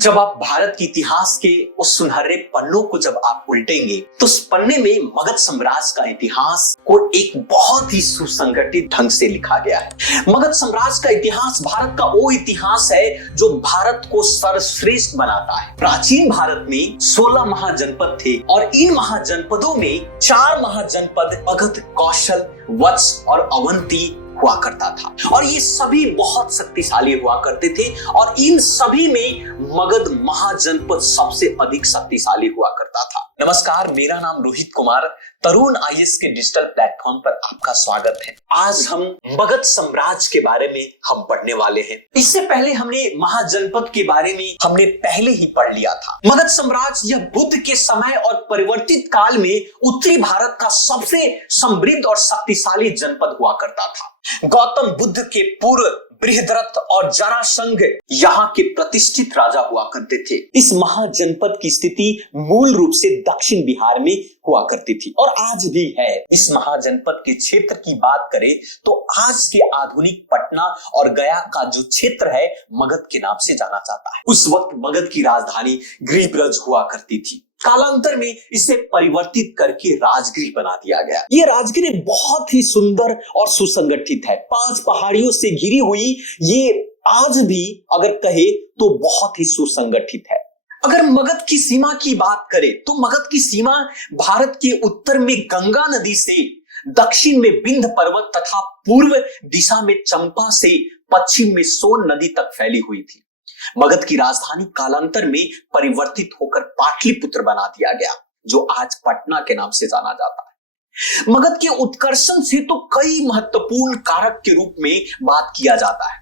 जब आप भारत के इतिहास के उस सुनहरे पन्नों को जब आप उल्टेंगे तो उस पन्ने में मगध साम्राज्य का इतिहास को एक बहुत ही सुसंगठित ढंग से लिखा गया है। मगध साम्राज्य का इतिहास भारत का वो इतिहास है जो भारत को सर्वश्रेष्ठ बनाता है। प्राचीन भारत में 16 महाजनपद थे और इन महाजनपदों में 4 महाजनपद मगध, कौशल, वत्स और अवंती हुआ करता था और ये सभी बहुत शक्तिशाली हुआ करते थे और इन सभी में मगध महाजनपद सबसे अधिक शक्तिशाली हुआ करता था। नमस्कार, मेरा नाम रोहित कुमार, तरुण आईएएस के डिजिटल प्लेटफॉर्म पर आपका स्वागत है। आज हम मगध साम्राज्य के बारे में हम पढ़ने वाले हैं। इससे पहले हमने महाजनपद के बारे में हमने पहले ही पढ़ लिया था। मगध साम्राज्य यह बुद्ध के समय और परिवर्तित काल में उत्तरी भारत का सबसे समृद्ध और शक्तिशाली जनपद हुआ करता था। गौतम बुद्ध के पूर्व बृहद्रथ और जरासंध यहाँ के प्रतिष्ठित राजा हुआ करते थे। इस महाजनपद की स्थिति मूल रूप से दक्षिण बिहार में हुआ करती थी और आज भी है। इस महाजनपद के क्षेत्र की बात करें तो आज के आधुनिक पटना और गया का जो क्षेत्र है मगध के नाम से जाना जाता है। उस वक्त मगध की राजधानी गिरिब्रज हुआ करती थी। कालांतर में इसे परिवर्तित करके राजगृह बना दिया गया। ये राजगृह बहुत ही सुंदर और सुसंगठित है। 5 पहाड़ियों से घिरी हुई ये आज भी अगर कहे तो बहुत ही सुसंगठित है। अगर मगध की सीमा की बात करें तो मगध की सीमा भारत के उत्तर में गंगा नदी से, दक्षिण में विंध्य पर्वत तथा पूर्व दिशा में चंपा से पश्चिम में सोन नदी तक फैली हुई थी। मगध की राजधानी कालांतर में परिवर्तित होकर पाटलिपुत्र बना दिया गया जो आज पटना के नाम से जाना जाता है। मगध के उत्कर्षण से तो कई महत्वपूर्ण कारक के रूप में बात किया जाता है।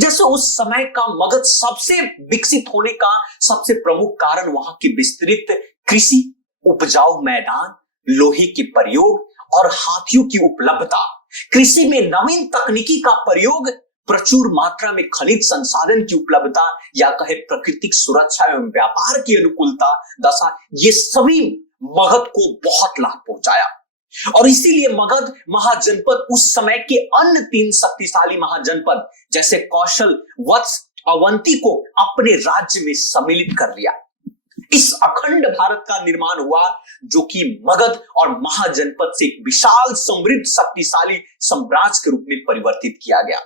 जैसे उस समय का मगध सबसे विकसित होने का सबसे प्रमुख कारण वहां की विस्तृत कृषि, उपजाऊ मैदान, लोहे के प्रयोग और हाथियों की उपलब्धता, कृषि में नवीन तकनीकी का प्रयोग, प्रचुर मात्रा में खनिज संसाधन की उपलब्धता या कहे प्राकृतिक सुरक्षा एवं व्यापार की अनुकूलता दशा, ये सभी मगध को बहुत लाभ पहुंचाया और इसीलिए मगध महाजनपद उस समय के अन्य 3 शक्तिशाली महाजनपद जैसे कौशल, वत्स, अवंती को अपने राज्य में सम्मिलित कर लिया। इस अखंड भारत का निर्माण हुआ जो कि मगध और महाजनपद से एक विशाल समृद्ध शक्तिशाली साम्राज्य के रूप में परिवर्तित किया गया।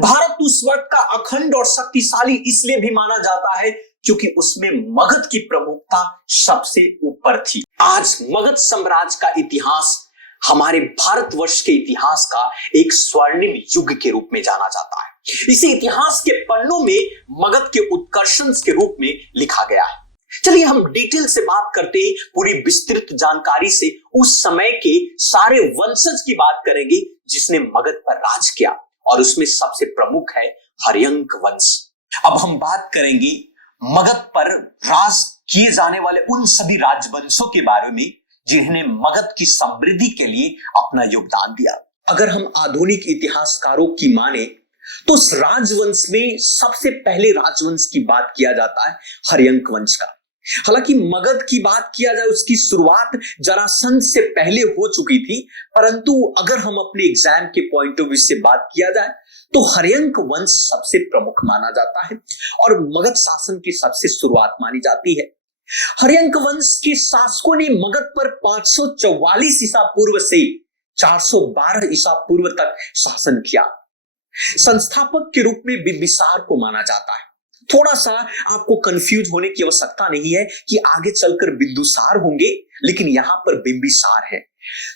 भारत उस वक्त का अखंड और शक्तिशाली इसलिए भी माना जाता है क्योंकि उसमें मगध की प्रमुखता सबसे ऊपर थी। आज मगध साम्राज्य का इतिहास हमारे भारतवर्ष के इतिहास का एक स्वर्णिम युग के रूप में जाना जाता है। इसे इतिहास के पन्नों में मगध के उत्कर्षण के रूप में लिखा गया है। चलिए हम डिटेल से बात करते हैं, पूरी विस्तृत जानकारी से उस समय के सारे वंशज की बात करेंगे जिसने मगध पर राज किया और उसमें सबसे प्रमुख है हर्यंक वंश। अब हम बात करेंगे मगध पर राज किए जाने वाले उन सभी राजवंशों के बारे में जिन्होंने मगध की समृद्धि के लिए अपना योगदान दिया। अगर हम आधुनिक इतिहासकारों की माने तो उस राजवंश में सबसे पहले राजवंश की बात किया जाता है हर्यंक वंश का। हालांकि मगध की बात किया जाए उसकी शुरुआत जरासंध से पहले हो चुकी थी, परंतु अगर हम अपने एग्जाम के पॉइंट ऑफ व्यू से बात किया जाए तो हर्यंक वंश सबसे प्रमुख माना जाता है और मगध शासन की सबसे शुरुआत मानी जाती है। हर्यंक वंश के शासकों ने मगध पर 544 ईसा पूर्व से 412 ईसा पूर्व तक शासन किया। संस्थापक के रूप में बिंबिसार को माना जाता है। थोड़ा सा आपको कंफ्यूज होने की आवश्यकता नहीं है कि आगे चलकर बिंदुसार होंगे, लेकिन यहां पर बिंबिसार है।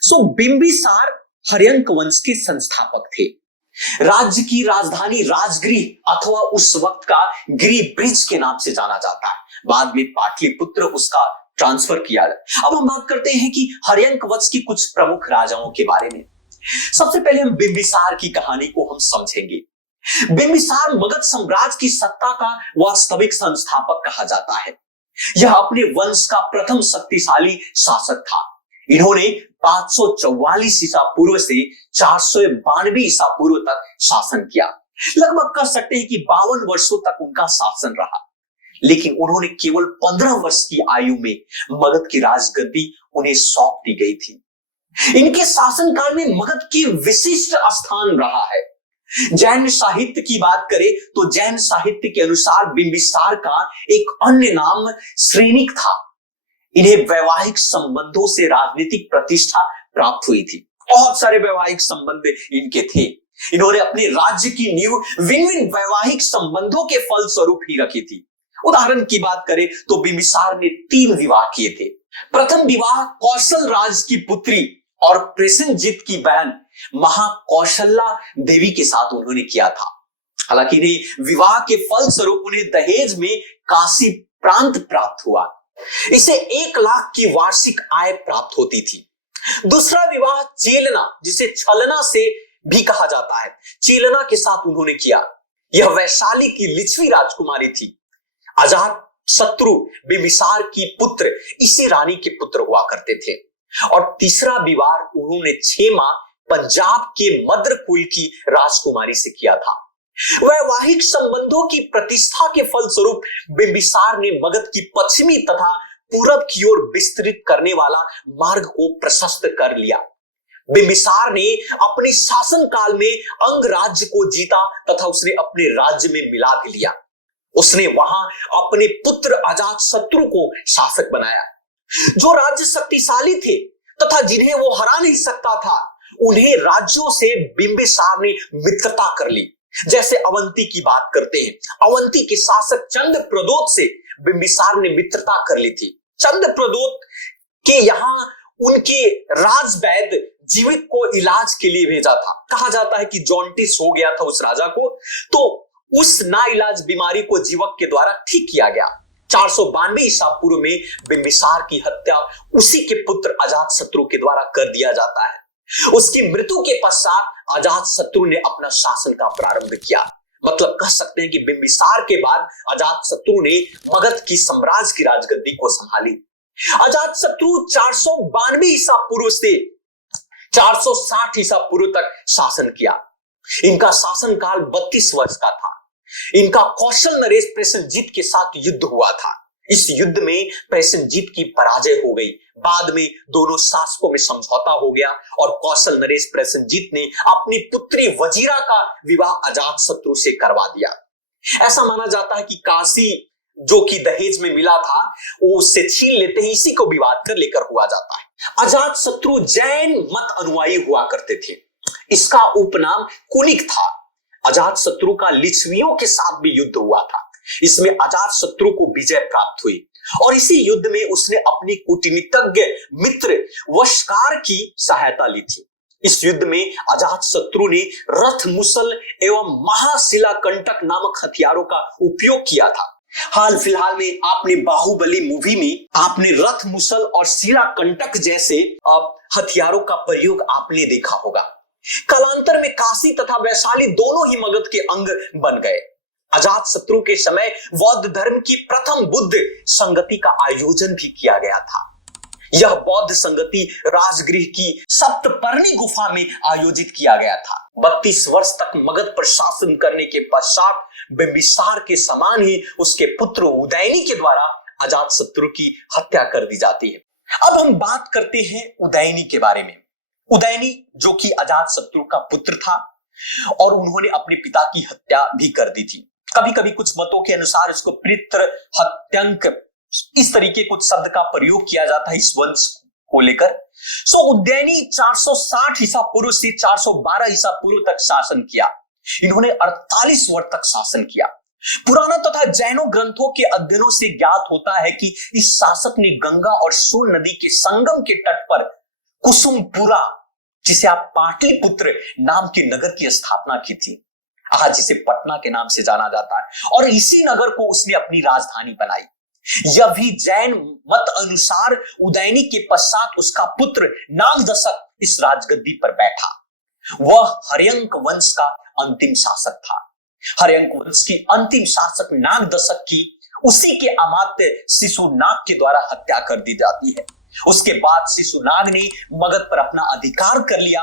सो बिंबिसार हर्यंक वंश के संस्थापक थे। राज्य की राजधानी राजगृह अथवा उस वक्त का गिरिब्रिज के नाम से जाना जाता है। बाद में पाटलिपुत्र उसका ट्रांसफर किया गया। अब हम बात करते हैं कि हर्यंक वंश की कुछ प्रमुख राजाओं के बारे में। सबसे पहले हम बिंबिसार की कहानी को हम समझेंगे। बिंबिसार मगध साम्राज्य की सत्ता का वास्तविक संस्थापक कहा जाता है। यह अपने वंश का प्रथम शक्तिशाली शासक था। इन्होंने 544 ईसा पूर्व से 492 ईसा पूर्व तक शासन किया। लगभग कह सकते हैं कि 52 वर्षों तक उनका शासन रहा, लेकिन उन्होंने केवल 15 वर्ष की आयु में मगध की राजगद्दी उन्हें सौंप दी गई थी। इनके शासनकाल में मगध की विशिष्ट स्थान रहा है। जैन साहित्य की बात करें तो जैन साहित्य के अनुसार बिंबिसार का एक अन्य नाम श्रेणिक था। इन्हें वैवाहिक संबंधों से राजनीतिक प्रतिष्ठा प्राप्त हुई थी। बहुत सारे वैवाहिक संबंध इनके थे। इन्होंने अपने राज्य की नींव विन विन वैवाहिक संबंधों के फलस्वरूप ही रखी थी। उदाहरण की बात करें तो बिंबिसार ने 3 विवाह किए थे। प्रथम विवाह कौशल राज की पुत्री और प्रसेनजीत की बहन महाकौशल्या देवी के साथ उन्होंने किया था। हालांकि इन्हें विवाह के फलस्वरूप उन्हें दहेज में काशी प्रांत प्राप्त हुआ। इसे 1 लाख की वार्षिक आय प्राप्त होती थी। दूसरा विवाह चेलना, जिसे छलना से भी कहा जाता है, चेलना के साथ उन्होंने किया। यह वैशाली की लिच्छवी राजकुमारी थी। अजात शत्रु बिंबिसार की पुत्र इसी रानी के पुत्र हुआ करते थे। और तीसरा विवाह उन्होंने 6 माह पंजाब के मद्र कुल की राजकुमारी से किया था। वैवाहिक संबंधों की प्रतिष्ठा के फलस्वरूप बिंबिसार ने मगध की पश्चिमी तथा पूरब की ओर विस्तृत करने वाला मार्ग को प्रशस्त कर लिया। बिंबिसार ने अपने शासन काल में अंग राज्य को जीता तथा उसने अपने राज्य में मिला भी लिया। उसने वहां अपने पुत्र अजातशत्रु को शासक बनाया। जो राज्य शक्तिशाली थे तथा जिन्हें वो हरा नहीं सकता था, उन्हें राज्यों से बिंबिसार ने मित्रता कर ली। जैसे अवंती की बात करते हैं, अवंती के शासक चंद्रप्रदोत से बिंबिसार ने मित्रता कर ली थी। चंद्रप्रदोत के यहाँ उनके राजवैद्य जीवित को इलाज के लिए भेजा था। कहा जाता है कि जॉन्टिस हो गया था उस राजा को, तो उस नाइलाज बीमारी को जीवक के द्वारा ठीक किया गया। 492 ईसा पूर्व में बिंबिसार की हत्या उसी के पुत्र अजातशत्रु के द्वारा कर दिया जाता है। उसकी मृत्यु के पश्चात अजातशत्रु ने अपना शासन का प्रारंभ किया। मतलब कह सकते हैं कि बिंबिसार के बाद अजातशत्रु ने मगध की साम्राज्य की राजगद्दी को संभाली। अजातशत्रु 492 ईसा पूर्व से 460 ईसा पूर्व तक शासन किया। इनका शासनकाल 32 वर्ष का था। इनका कौशल नरेश प्रसेनजीत के साथ युद्ध हुआ था। इस युद्ध में प्रसेनजीत की पराजय हो गई। बाद में दोनों शासकों में समझौता हो गया और कौशल नरेश प्रसेनजीत ने अपनी पुत्री वजीरा का विवाह अजातशत्रु से करवा दिया। ऐसा माना जाता है कि काशी जो कि दहेज में मिला था वो उससे छीन लेते हैं, इसी को विवाद कर लेकर हुआ जाता है। अजातशत्रु जैन मत अनुयायी हुआ करते थे। इसका उपनाम कुनिक था। अजातशत्रु का लिच्छवियों के साथ भी युद्ध हुआ था। इसमें अजातशत्रु को विजय प्राप्त हुई और इसी युद्ध में उसने अपनी कूटनीतिज्ञ मित्र वशकार की सहायता ली थी। इस युद्ध में अजातशत्रु ने रथ मुसल एवं महाशिला कंटक नामक हथियारों का उपयोग किया था। हाल फिलहाल में आपने बाहुबली मूवी में आपने रथ मुसल और शिला कंटक जैसे हथियारों का प्रयोग आपने देखा होगा। कालांतर में काशी तथा वैशाली दोनों ही मगध के अंग बन गए। अजातशत्रु के समय बौद्ध धर्म की प्रथम बुद्ध संगति का आयोजन भी किया गया था। यह बौद्ध संगति राजगृह की सप्तपर्णी गुफा में आयोजित किया गया था। 32 वर्ष तक मगध पर शासन करने के पश्चात बिंबिसार के समान ही उसके पुत्र उदयनी के द्वारा अजातशत्रु की हत्या कर दी जाती है। अब हम बात करते हैं उदयनी के बारे में। उदयनी जो कि अजातशत्रु का पुत्र था और उन्होंने अपने पिता की हत्या भी कर दी थी। कभी कभी कुछ मतों के अनुसार इसको पितृ हत्यंक इस तरीके कुछ शब्द का प्रयोग किया जाता है इस वंश को लेकर। उदयनी 460 ईसा पूर्व से 412 ईसा पूर्व तक शासन किया। इन्होंने 48 वर्ष तक शासन किया। पुराना तथा जैनों ग्रंथों के अध्ययनों से ज्ञात होता है कि इस शासक ने गंगा और सोन नदी के संगम के तट पर कुसुमपुरा, जिसे आप पाटलिपुत्र नाम के नगर की स्थापना की थी, आज जिसे पटना के नाम से जाना जाता है, और इसी नगर को उसने अपनी राजधानी बनाई। यह भी जैन मत अनुसार उदयनी के पश्चात उसका पुत्र नागदशक इस राजगद्दी पर बैठा। वह हर्यंक वंश का अंतिम शासक था। हर्यंक वंश की अंतिम शासक नागदशक की उसी के अमात्य शिशुनाग के द्वारा हत्या कर दी जाती है। उसके बाद शिशुनाग ने मगध पर अपना अधिकार कर लिया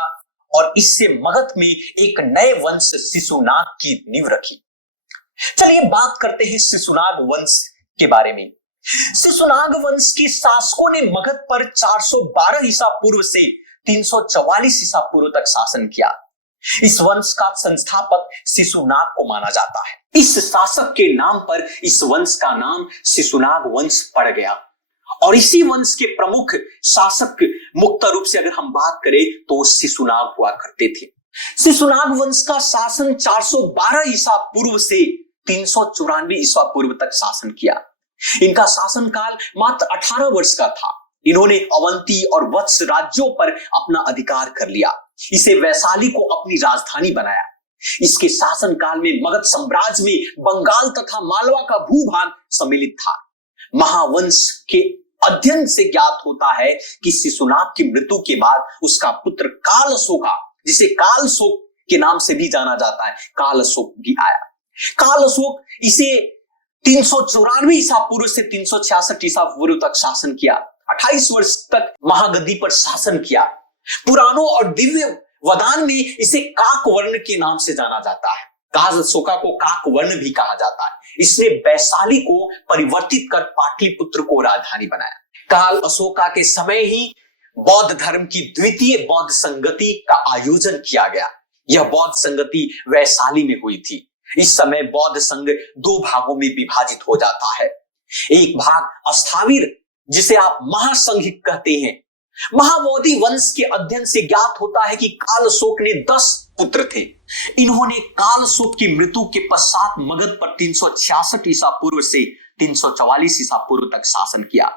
और इससे मगध में एक नए वंश शिशुनाग की नींव रखी। चलिए बात करते हैं शिशुनाग वंश के बारे में। शिशुनाग वंश के शासकों ने मगध पर 412 ईसा पूर्व से 344 ईसा पूर्व तक शासन किया। इस वंश का संस्थापक शिशुनाग को माना जाता है। इस शासक के नाम पर इस वंश का नाम शिशुनाग वंश पड़ गया। और इसी वंश के प्रमुख शासक मुख्य रूप से अगर हम बात करें तो शिशुनाग हुआ करते थे। शिशुनाग वंश का शासन 412 ईसा पूर्व से 394 ईसा पूर्व तक शासन किया। इनका शासनकाल मात्र 18 वर्ष का था। इन्होंने अवंती और वत्स राज्यों पर अपना अधिकार कर लिया। इसे वैशाली को अपनी राजधानी बनाया। इसके शासनकाल में मगध साम्राज्य में बंगाल तथा मालवा का भूभाग सम्मिलित था। महावंश के अध्ययन से ज्ञात होता है कि शिशुनाग की मृत्यु के बाद उसका पुत्र काल अशोका, जिसे काल अशोक के नाम से भी जाना जाता है, काल अशोक भी आया। काल अशोक इसे 394 ईसा पूर्व से 366 ईसा पूर्व तक शासन किया। 28 वर्ष तक महागद्दी पर शासन किया। पुराणों और दिव्य वदान में इसे काकवर्ण के नाम से जाना जाता है। काल अशोका को काकवर्ण भी कहा जाता है। इसने वैशाली को परिवर्तित कर पाटलिपुत्र को राजधानी बनाया। काल अशोका के समय ही बौद्ध धर्म की द्वितीय बौद्ध संगति का आयोजन किया गया। यह बौद्ध संगति वैशाली में हुई थी। इस समय बौद्ध संघ 2 भागों में विभाजित हो जाता है। एक भाग स्थाविर, जिसे आप महासंघिक कहते हैं। महाबोधि वंश के अध्ययन से ज्ञात होता है कि काल अशोक ने 10 पुत्र थे। इन्होंने काल अशोक की मृत्यु के पश्चात मगध पर 366 ईसा पूर्व से 344 ईसा पूर्व तक शासन किया।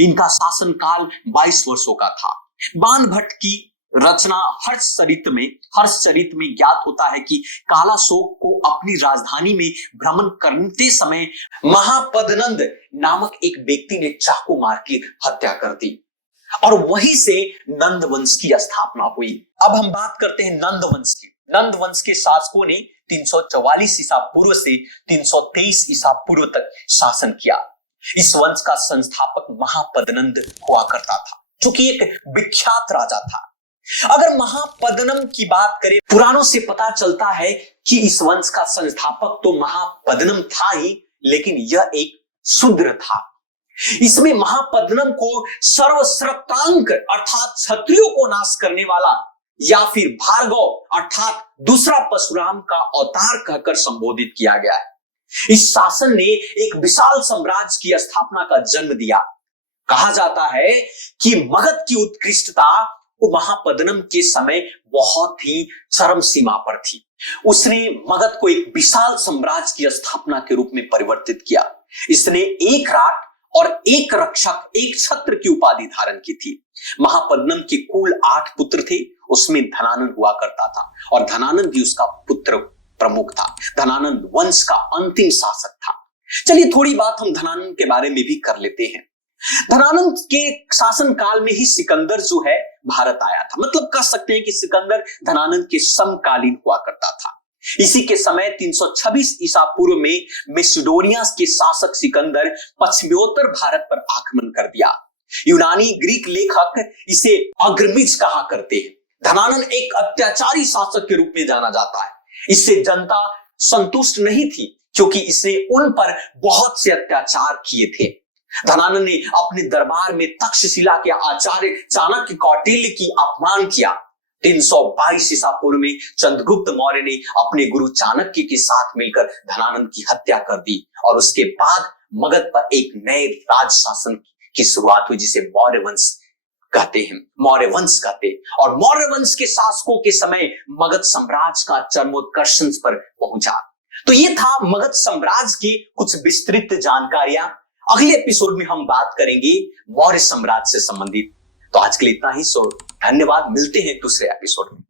इनका शासन काल 22 वर्षों का था। बाणभट्ट की रचना हर्षचरित में ज्ञात होता है कि कालाशोक को अपनी राजधानी में भ्रमण करते समय महापदनंद नामक एक व्यक्ति ने चाकू मार की हत्या कर दी और वहीं से नंद वंश की स्थापना हुई। अब हम बात करते हैं नंद वंश की। नंद वंश के शासकों ने 344 ईसा पूर्व से 323 ईसा पूर्व तक शासन किया। इस वंश का संस्थापक महापदनंद हुआ करता था, जो कि एक विख्यात राजा था। अगर महापदनम की बात करें, पुराणों से पता चलता है कि इस वंश का संस्थापक तो महापदनम था ही, लेकिन यह एक शूद्र था। इसमें महापदनम को सर्वश्रतांक अर्थात क्षत्रियों को नाश करने वाला या फिर भार्गव अर्थात दूसरा परशुराम का अवतार कहकर संबोधित किया गया है। इस शासन ने एक विशाल साम्राज्य की स्थापना का जन्म दिया। कहा जाता है कि मगध की उत्कृष्टता महापदनम के समय बहुत ही चरम सीमा पर थी। उसने मगध को एक विशाल साम्राज्य की स्थापना के रूप में परिवर्तित किया। इसने एक राट और एक रक्षक, एक छत्र की उपाधि धारण की थी। महापदनम के कुल 8 पुत्र थे। उसमें धनानंद हुआ करता था और धनानंद भी उसका पुत्र प्रमुख था। धनानंद वंश का अंतिम शासक था। चलिए थोड़ी बात हम धनानंद के बारे में भी कर लेते हैं। धनानंद के शासन काल में ही सिकंदर जो है भारत आया था। मतलब कह सकते हैं कि सिकंदर धनानंद के समकालीन हुआ करता था। इसी के समय 326 ईसा पूर्व में मेसिडोनिया के शासक सिकंदर पश्चिमोत्तर भारत पर आक्रमण कर दिया। यूनानी ग्रीक लेखक इसे अग्रमिज कहा करते हैं। धनानंद एक अत्याचारी शासक के रूप में जाना जाता है। इससे जनता संतुष्ट नहीं थी, क्योंकि इसने उन पर बहुत से अत्याचार किए थे। धनानंद ने अपने दरबार में तक्षशिला के आचार्य चाणक्य कौटिल्य की अपमान किया। 322 ईसा पूर्व में चंद्रगुप्त मौर्य ने अपने गुरु चाणक्य के साथ मिलकर धनानंद की हत्या कर दी और उसके बाद मगध पर एक नए राज शासन की शुरुआत हुई, जिसे मौर्य वंश कहते हैं। और मौर्य वंश के शासकों के समय मगध साम्राज्य का चरमोत्कर्ष पर पहुंचा। तो ये था मगध साम्राज्य की कुछ विस्तृत जानकारियां। अगले एपिसोड में हम बात करेंगे मौर्य साम्राज्य से संबंधित। तो आज के लिए इतना ही। धन्यवाद। मिलते हैं दूसरे एपिसोड में।